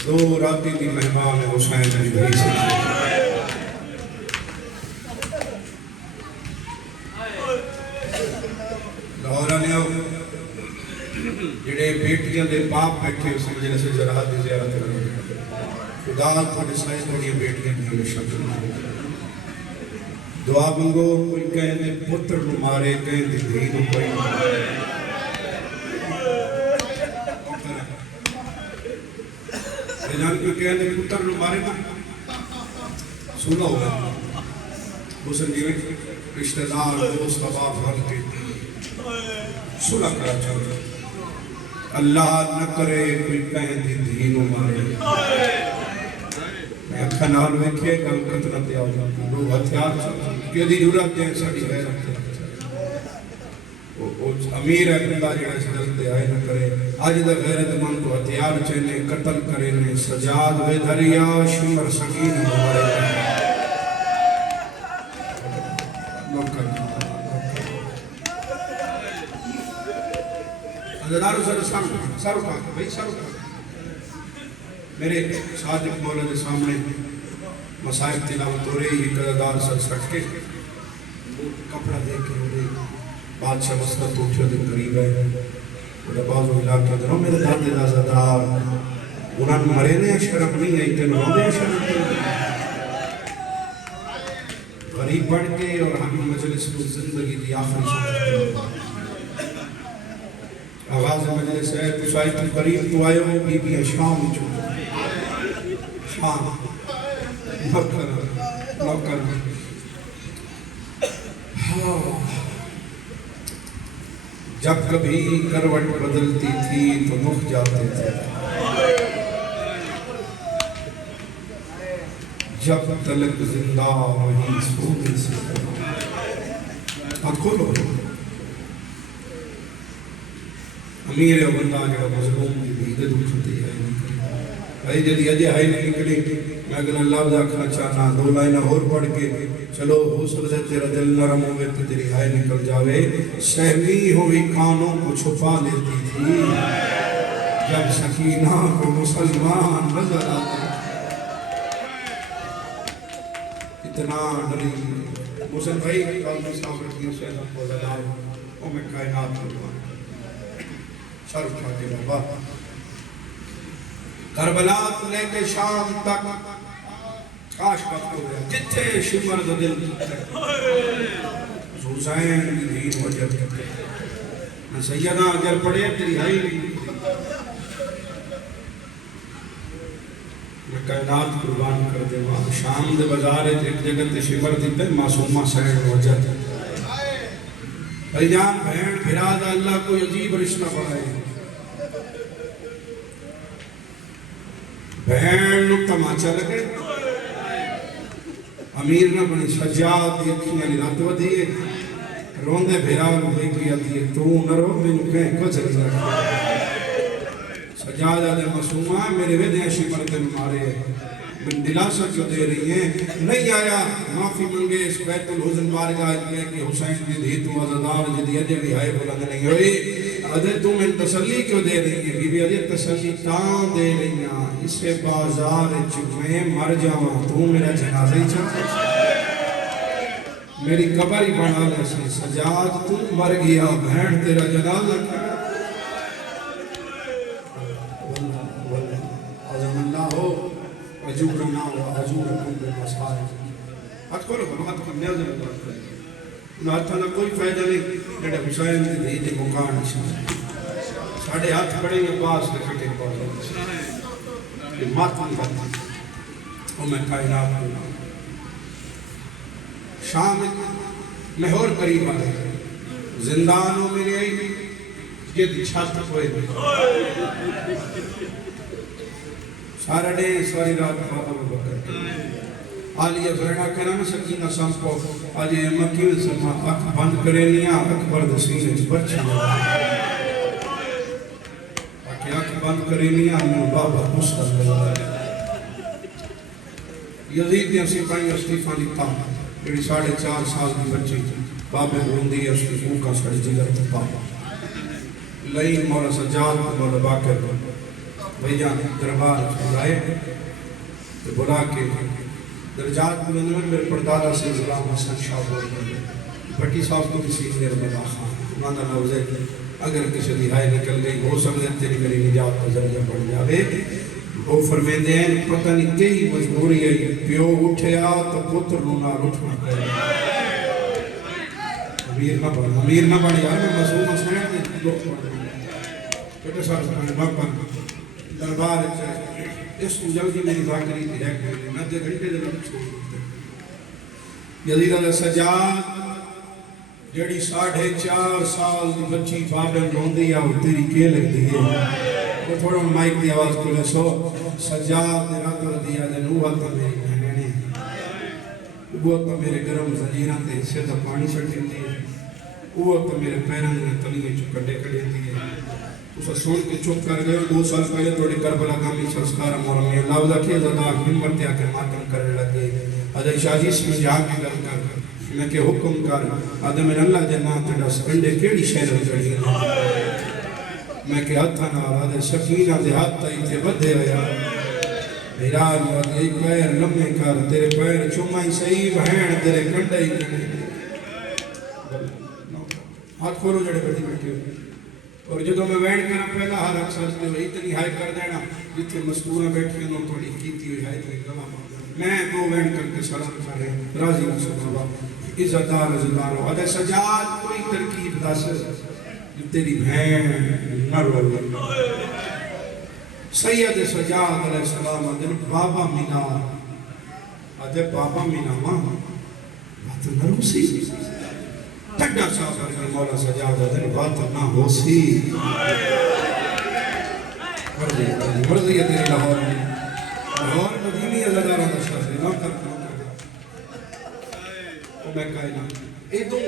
دو راتی دی مہمان حسین دی بھائی سے لاہور نے جڑے بیٹیاں دے باپ بیٹھے اس مجلس جراحت دی زیارت کرنے خدا تھوڑے سائیں تھوڑی بیٹیاں دی ہمیشہ دعا منگو کوئی کہیں دے پتر نو مارے کہیں دے دھی نو کوئی جان کو کہیں دے پتر نو مارے نا سنو ہوگا حسن جیوے رشتہ دار دوست باپ بھر کے صلح کرا چاہتا اللہ نہ کرے کوئی کہیں دے دھی نو مارے میں اکھا نال ویکھے گل کتنا تے آؤ لوگ ہتھیار کہ دی ضرورت ہے ساڈی غیرت امیر ہے بندہ جڑا اس گل تے آئے نہ کرے اج دا غیرت مند کو ہتھیار چنے قتل کرے نے سجاد وے دریا شمر سکین ہمارے حضرات سر اٹھا بھائی سر اٹھا میرے صادق مولا کے سامنے مسائب تلاوت ہو رہی ایک ادار سر سٹ کے کپڑا دے کے ہو رہی بادشاہ مسلط اٹھے دے قریب ہے وہ بازو علاقہ دروں میرے دادے دا زدار انہاں مرے نے شرم نہیں ہے اتنے رو دے شرم نہیں قریب بڑھ کے اور ہم مجلس کو زندگی دی آخری سمجھ آغاز مجلس ہے کچھ آئی تو قریب تو آئے ہو بی بی شام جو شام نوکر جب کبھی کروٹ بدلتی تھی تو نکھ جاتے تھے جب تلک زندہ وہی سونے سے آنکھوں لو امیر ہے بندہ جڑا مظلوم کی بھی دکھتی ہے بھائی جدی اجے ہائی نہیں نکلی میں اگر اللہ دا کھنا چاہنا دو لائنہ اور پڑھ کے چلو ہو سکتا ہے تیرا دل نرم ہوئے تو تیری ہائی نکل جاوے سہمی ہوئی کانوں کو چھپا لیتی تھی جب سکینہ کو مسلمان نظر آتے اتنا ڈری مسلم بھائی کالمی صاحب رکھنی اسے اللہ کو زدار او میں کائنات کروا سر اٹھا کے بابا کربلا لے کے شام تک کاش وقت ہو گیا جتھے شمر دو دل حسین کی دین وجب میں سیدہ اگر پڑھے تیری ہائی نہیں میں کائنات قربان کر دے وہاں شام دے بازار ایک جگہ تے شمر دیتے معصومہ سین وجب بھائی جان بہن بھراد اللہ کو عجیب رشتہ بڑھائے بہن نو تماچا لگے امیر نہ بنی سجاد دیکھیں علی رات و دیئے روندے بھیران دیکھ لیا دیئے تو نہ رو میں نو کہیں کچھ رہا سجاد آدھے معصومہ میرے ویدے شمر دن مارے من دلاسہ کیوں دے رہی ہیں نہیں آیا معافی منگے اس بیت الحزن بارگاہ میں کہ حسین دی دھی تو عزدار جدی اجے بھی آئے بلند نہیں ہوئی ادھے تم ان تسلی کیوں دے رہی ہیں بی بی اجے تسلی تاں دے رہی ہیں اسے بازار چکمیں مر جاواں تو میرا جنازہ ہی چاہتا میری قبر ہی بنا لے سے سجاد تو مر گیا بہن تیرا جنازہ کیا عظم اللہ ہو وجورنا وحجورکم بالمصائب ہاتھ کھولو ہاتھ کھولو نیازہ میں بات کریں انہوں ہاتھ تھا کوئی فائدہ نہیں جڑے حسین دی دھی دے مکان نشان ساڑھے ہاتھ پڑیں گے پاس لکھٹے پاس یہ مات نہیں بات اور میں کائنات کرنا شام میں اور قریب آ رہے زندانوں میرے آئی جد چھت ہوئے سارا ڈے سواری رات بابا بکر آلیہ بھرنا کہنا میں سکینہ سامپو آجے مکیل سلمہ اکھ بند کرے لیا اکبر دسینے بچہ آکے اکھ بند کرے لیا میں بابا مستقبل یزید نے سپاہی استعفیٰ لکھا جڑی 4.5 سال کی بچی بابے روندی ہے اس کی خوکا سڑ جگر بابا لئی مولا سجاد مولا باقر بھیا دربار بلائے تو بلا کے درجات بلند میں میرے پردادا سے غلام حسن شاہ بول گئے بھٹی صاحب کو بھی سیکھ دیر بلا خان مانا لفظ ہے اگر کسی دہائی نکل گئی ہو سکتے تیری میری نجات کا ذریعہ بڑھ جاوے وہ فرمیندے ہیں پتہ نہیں کئی مجبوری ہے پیو اٹھے آ تو پتر نونا اٹھنا پڑے امیر نہ پڑھ یار میں مسئول مسئلہ ہے لوگ پڑھ بیٹے صاحب دربار اس کو جلدی میری ذاکری تھی ہے نہ دے گھنٹے دے لوگ چھوڑ یزید علیہ سجاد جڑی 4.5 سال دی بچی بابن روندی ہے وہ تیری کے لگ دی ہے وہ تھوڑا مائک دی آواز کو لے سو سجاد دے رات کر دیا دے نوہ تا میری بہنیں وہ تا میرے گرم زنجیران تے حصے تا پانی سٹھیں دی ہے وہ تا میرے پیرن میں تلیے چو کڑے کڑے دی ہے اسے سن کے چپ کر گئے 2 سال پہلے توڑی کربلا کامی سنسکار مورا میں لاؤدہ کیا زدہ ہمت یا کے ماتم کرنے لگے ادھر شاہیس میں جہاں کی گل کر میں کہ حکم کر آدم اللہ جنات تڑا سکنڈے کیڑی شہر جڑی میں کہ ہتھا نہ آدھے سکینہ دے ہاتھ تائی تھے بدھے ہویا میرا اللہ ایک پیر لمحے کر تیرے پیر چمائی صحیح بہن تیرے کنڈے ہی کنڈے ہاتھ کھولو جڑے بیٹھی بیٹھی ہوئی اور جدو میں وینڈ کرنا پہلا ہر اکثر سے اتنی ہائی کر دینا جتنے مستورہ بیٹھے انہوں توڑی کیتی ہوئی ہائی تھی گواہ میں دو وینڈ کر کے سلام کر رہے ہیں راضی رسول اللہ عزتدار عزتدار ہو ادھے سجاد کوئی ترکیب دس جو تیری بہن نہ روی سید سجاد علیہ السلام ادھے بابا منا ادھے بابا منا بات نہ روسی ٹھڈا صاحب کرنے مولا سجاد ادھے بات نہ ہو سی مرضی ہے تیری لاہور مدینی عزتداروں کا شاہ سے نہ کر میں کہنا ایدو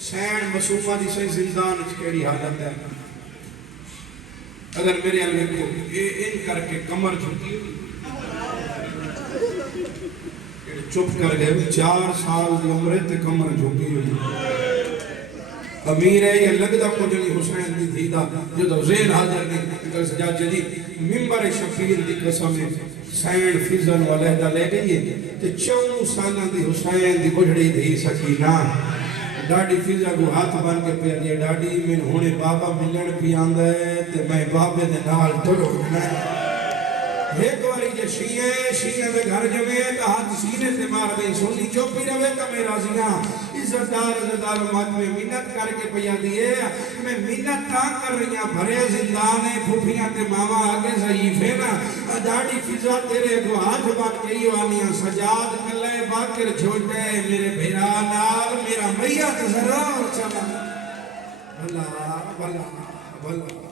سین مسومہ دی صحیح زندان اچھکیڑی حالت ہے اگر میرے علمے کو ان کر کے کمر جھکی ہوئی چپ کر گئے 4 سال دی عمرے تے کمر جھکی ہوئی امیر ہے یہ لگدہ کو جنی حسین دی دیدہ جو دو زین حاضر نے اگر سجاد جدید ممبر شفیر دی قسم ہے سین فضل والدہ لے گئی ہے کہ 4 سالہ دی حسین دی بجھڑی دی سکینہ ڈاڈی فضل کو ہاتھ بان کے پہ دیا ڈاڈی میں ہونے بابا ملن پی آندہ ہے تے میں بابے دے نال ٹھڑو ایک والی جو شیعہ میں گھر جمعے تو ہاتھ سینے سے مار دیں سنی چوپی روے کا میرا زیاں عزتدار مات میں منت کر کے پیا دیئے میں منت تاں کر رہی ہیں بھرے زندانے پھوپیاں تے ماما آگے ضعیف ہے نا داڑی فضا تیرے کو ہاتھ بات کہی وانیاں سجاد کلے باکر چھوٹے میرے بھیرا نال میرا میاں ضرور چلا بھلا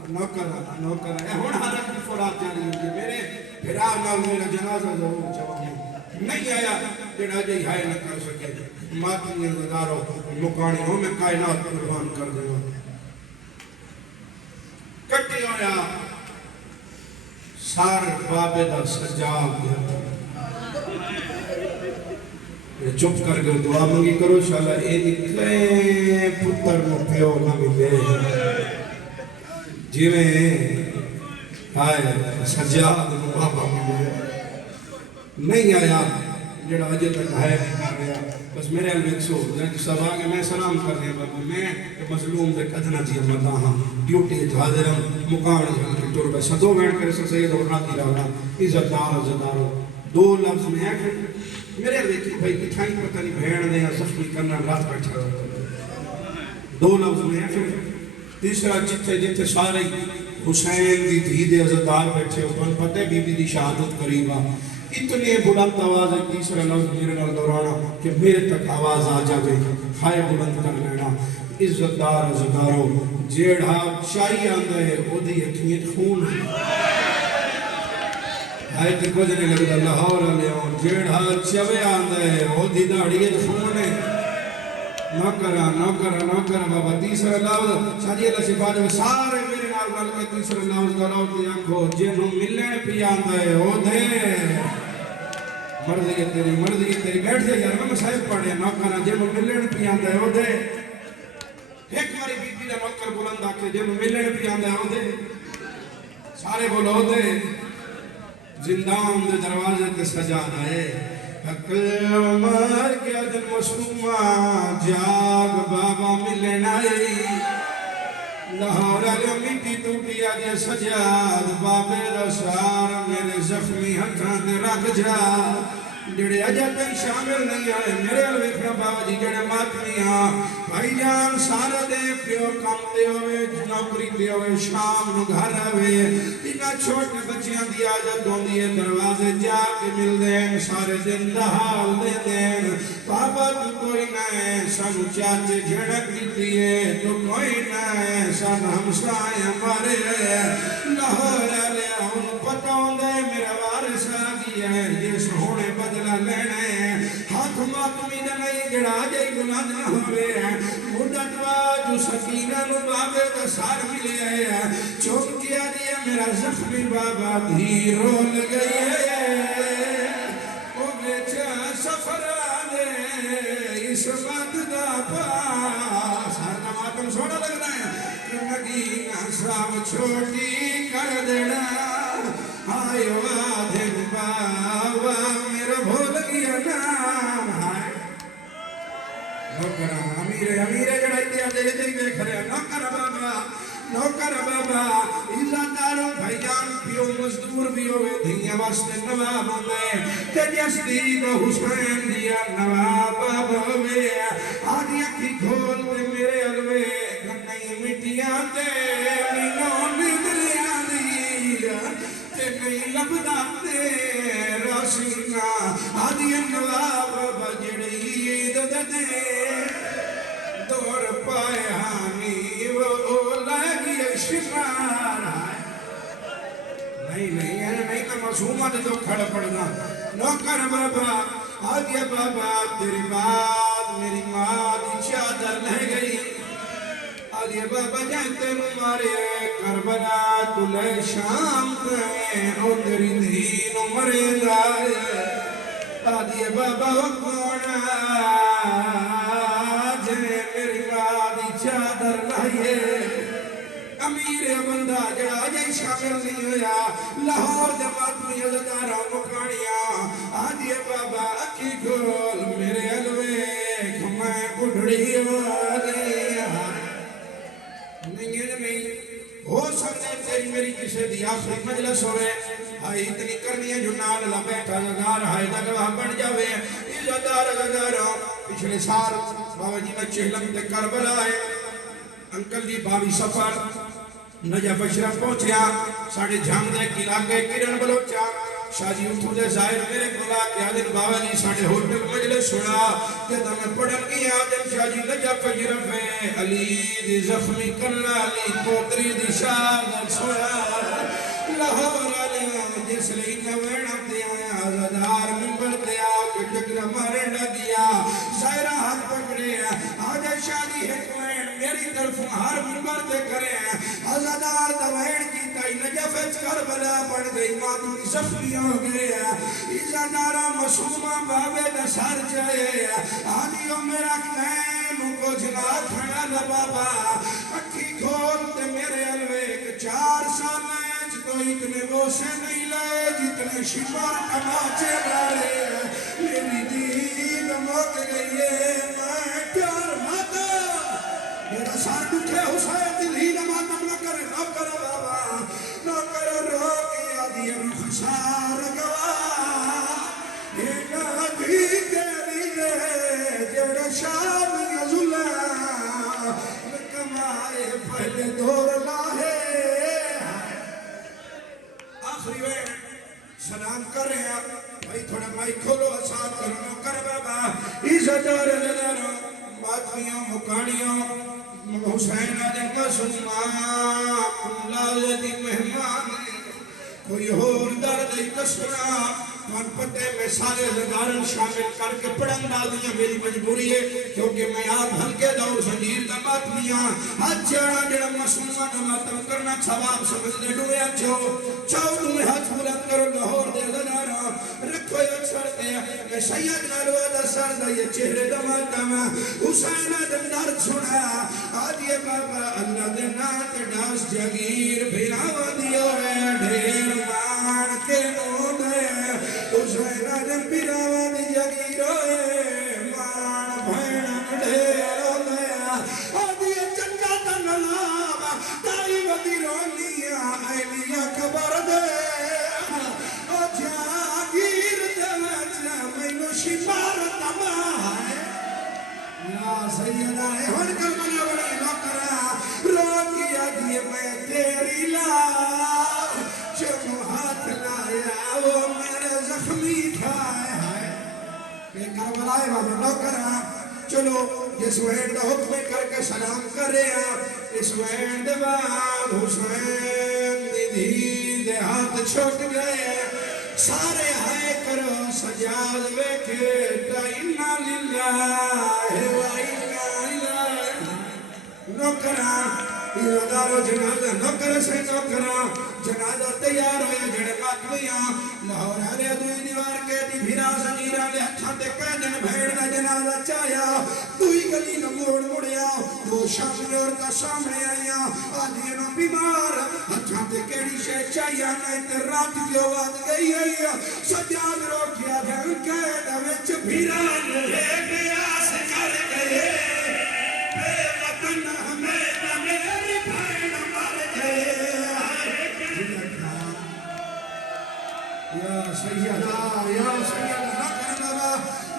نوکر ہے ہون حرک کی فرات جاری ہوئی میرے بھیرا نال میرا جنازہ ضرور چلا نہیں آیا جڑا جائی ہائے نہ کر سکے ماتمی عزتداروں مکانی ہوں میں کائنات قربان کر دیں گا کٹی ہویا سار بابے دا سجاب دیا چپ کر گئے دعا منگی کرو شاءاللہ اے نکلے پتر مو پیو نہ ملے جیویں آئے سجاد بابا ملے نہیں آیا جڑا اجے تک ہے نہیں کر رہا بس میرے علم سو سب آگے میں سلام کر رہے ہیں میں مظلوم دے قدنہ جی مدہ ہاں ڈیوٹی حاضرم مقام طور پر صدو وینڈ کرے سید اور راتی رانا عزتدارو 2 لفظ میں ہے میرے علم کی بھائی کتھائی پتہ نہیں بھیڑ دے یا زخمی کرنا رات بیٹھا 2 لفظ میں ہے تیسرا جتے سارے حسین دی دھیدے عزتدار بیٹھے اوپر پتے بی بی دی شہادت قریبا اتنے بلند آواز ہے تیسرا لفظ میرے نال دورانا کہ میرے تک آواز آ جاوے ہائے بلند کر لینا عزتدارو جیڑا شاہی آندہ ہے وہ دی یقینیت خون ہے ہائے تے کچھ نہیں لگتا لاہور علیہ اور جیڑا چوے آندہ ہے وہ دی داڑیت خون ہے نوکرہ بابا تیسرا لفظ شاہی اللہ صفات میں سارے میرے نال بل کے تیسرا لفظ دراؤ دی آنکھو جنہوں ملنے پی آندہ ہے وہ دے مرضی تیری بیٹھ جائے یار میں صاحب پڑھے نوکرہ جنہوں ملنے پی آندہ ہے وہ دے ایک ماری بی بیوی دا نوکر بلند آکے جن ملن بھی آندے آندے سارے بولو دے زندان دے دروازے تے سجا دائے اکل مار گیا دن مسلمہ جاگ بابا ملن آئی لاہور علیہ مٹی ٹوٹی آجے سجاد بابے رسار میرے زخمی ہتھاں دے رکھ جا جڑے اجا تک شامل نہیں آئے میرے الویکھنا بابا جی جڑے ماتمیاں بھائی جان سارے دے پیو کام دے ہوئے نوکری دے ہوئے شام نو گھر ہوئے انہا چھوٹے بچیاں دی آجت دوں دیئے دروازے جا کے مل دیں سارے دن دہال دے دیں بابا تو کوئی نئے سانو چاچے جھڑک دیئے تو کوئی نئے سان ہمسائے ہمارے لاہور علیہ ان پتاؤں دے میرا وارث آگیا ہے یہ سہونے بدلہ لینے ہاتھ ماتمی دے نہیں جڑا جائی بلند نہ ہوئے مدت جو سکینہ نو بابے دا سار ملے ہے چون کیا دیا میرا زخمی بابا دھیر رول گئی ہے او بیچا سفر آنے اس بات دا پاس ہر نماتم سوڑا لگ رہا ہے کہ نگینہ ساب چھوٹی کر دینا آئیو آدھن بابا میرا بھول گیا نام ہے نوکرہ امیرے جڑائی دیا دے دے دیکھ رہے نوکرہ بابا عزتداروں بھائی جان پیو مزدور بھی ہوئے دھیاں واسطے نواب ہوئے تجس دید حسین دیا نواب بابا ہوئے آدھی اکھی کھول دے میرے علوے گنائی مٹیاں دے مینوں نگلیاں دیا تے نہیں لبدا دے راشینہ آدھی نواب بابا جڑی عید دے دور پائے ہانی وہ لگی شمار نہیں میں معصومہ دے تو کھڑ پڑنا نوکر بابا آگیا بابا تیری بات میری ماں دی چادر لہ گئی آگیا بابا جانتے مارے کربلا تلے شام تے او تیری دین مرے دائے آگیا بابا وقونا میری مادی چادر لائیے امیر بندہ جڑا جائی شامل نہیں ہویا لاہور جماعت میں عزتدارہ مکانیاں آدھیے بابا اکھی کھول میرے علوے کھمائے بڑھڑی آدھیا نہیں ہو سکتے تیری میری کسے دی آخری مجلس ہوئے آئی اتنی کرنی ہے جو نال اللہ بیٹھا زدار آئی دگواہ بن جاوے عزتدارہ پچھلے سال بابا جی میں چہلم تے کربلا ہے انکل جی باوی سفر نجف اشرف پہنچیا ساڑھے جھام دے علاقے کرن بلوچا شاہ جی اٹھو دے ظاہر میرے کلا کیا دن بابا جی ساڑھے ہوٹل مجلس چھوڑا جدہ میں پڑھن گیا دن شاہ جی نجف اشرف ہے علی دی زخمی کرنا علی پوتری دی شاہ چھوڑا لاہور علیہ جس لئے نوینا دیا آزادار ممبر دیا کہ ڈگرہ مارے لگیا ظاہرہ ہاتھ پکڑے آجا شادی ہے کوئن میری طرف ہر ممبر دے کرے آزادار دوائن کی تائی نجفت کربلا پڑ گئی ماتمی زخمی ہو گئے عزتدارہ مسومہ بابے دسار جائے آدھیوں میرا کلین کو جنا کھڑا لبابا اکھی کھول تے میرے علوے 4 سال تو اتنے گوشے نہیں لائے جتنے شمار کماچے لائے میری دید موک گئی ہے میں پیار ماتا میرا سار دکھے حسین دل ہی نماتم نہ کرے نہ کرے بابا نہ کرے روکی آدھی خسار گوا ایک آدھی تیری دے جڑے شامی عزلہ کمائے پہلے دور لاہے سلام کر رہے ہیں بھائی تھوڑا مائی کھولو آسان کرنو کر بابا عزتدار عزتداروں ماتمیوں مکانیوں حسین آدم مسلمان لازدی مہمان کوئی اور درد کسنا تمہیں پتہ ہے میں سارے زدارن شامل کر کے پڑھن دیا میری مجبوری ہے کیونکہ میں آپ ہلکے دور زنجیر دا ماتمیاں ہاتھ چاڑا جڑا مسلمان دا ماتم کرنا ثواب سمجھ دے ڈوئے اچھو چاہو تمہیں ہاتھ بلند کرو لاہور دے زدارا رکھو یہ سر دے میں سید نالوہ دا سر دا یہ چہرے دا ماتم حسین دندار چھوڑا آج یہ بابا اللہ دے نات ڈاس جگیر بھیراوہ دیو ہے ڈھیر مان کے نوڈ ہے حسین دن بھیراوہ دی جگیر ہے مان بھین ڈھیر گیا آج یہ چنگا دا نلاب تائی ودی رونیاں ایلیا کبر دے آج آگیر دے میں نوشی بار تمہائے یا سیدہ ہن کربلا بڑی نوکرا رو کیا دیئے میں تیری لا جب ہاتھ لایا وہ میرے زخمی کھائے ہے کہ کربلائے بابا نوکرا چلو جس وینڈ حکم کر کے سلام کرے اس وینڈ بعد حسین دی دے ہاتھ چھوٹ گئے سارے ہائے کرو سجاد ویکھے تائنا للہ وائنا الہ نوکرہ دارو جنازہ نوکر سے نوکرہ جنازہ تیار ہویا جڑے ماتمیاں لاہور ہرے دوئی دیوار کے دی بھیرا زنجیرہ لے ہتھاں تے کہجن بھیڑ دا جنازہ چاہیا دوئی گلی نہ موڑ مڑیا دو شامی عورتہ سامنے آئیا آدھی نہ بیمار ہتھاں تے کیڑی شے چاہیا نہیں تے رات کی آواز گئی آئیا سجاد رو کیا گھر قید وچ بھیرا لے گیا سکر گئے بے وطن ہمیں میری بھائن مر گئے یا سیدہ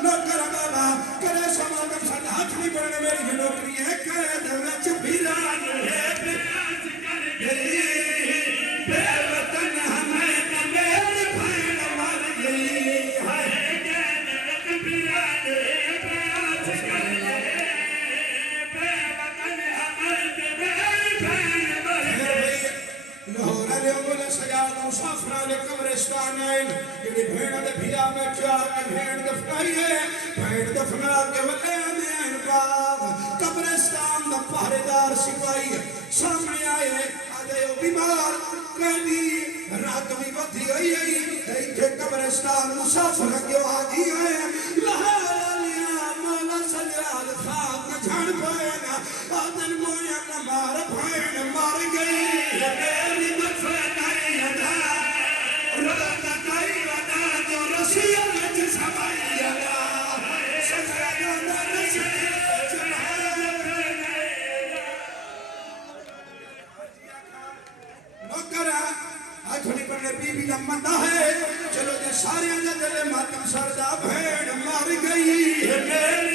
نوکر بابا کرے سماغم ساتھ ہاتھ نہیں پڑھنے میری نوکری ہے قید وچ بھیران ہے بیاس کر گئی بے وطن ہمیں میری بھائن مر گئی ہے قید وچ بھیران ہے بیاس کر گئی بے وطن ہمیں میری بھائن مر گئی لاہور علی امول سجاد مسافرہ لے قبرستان آئین یہ بھیڑ دے بھیا میں چاہ کے بھیڑ دفنائیے بھیڑ دفنا کے ولے آنے آئین باغ قبرستان دا پہرےدار سپاہی سامنے آئے آدھے او بیمار قیدی رات بھی بدھی ہوئی ایتھے قبرستان مسافرہ کیوں آگی آئے لاہور علیہ مولا سجاد خاک جھڑ پائنا آدھن مویا نمار بھائن مار گئی میری دفن آئی ادا روتا کئی ودا جو رسیہ وچ سمائی ادا سجادہ دا رسیہ نوکرہ آجھوڑی پڑھنے بی بی لمندہ ہے چلو جے سارے اندر دلے ماتم سردہ بھیڑ مار گئی میری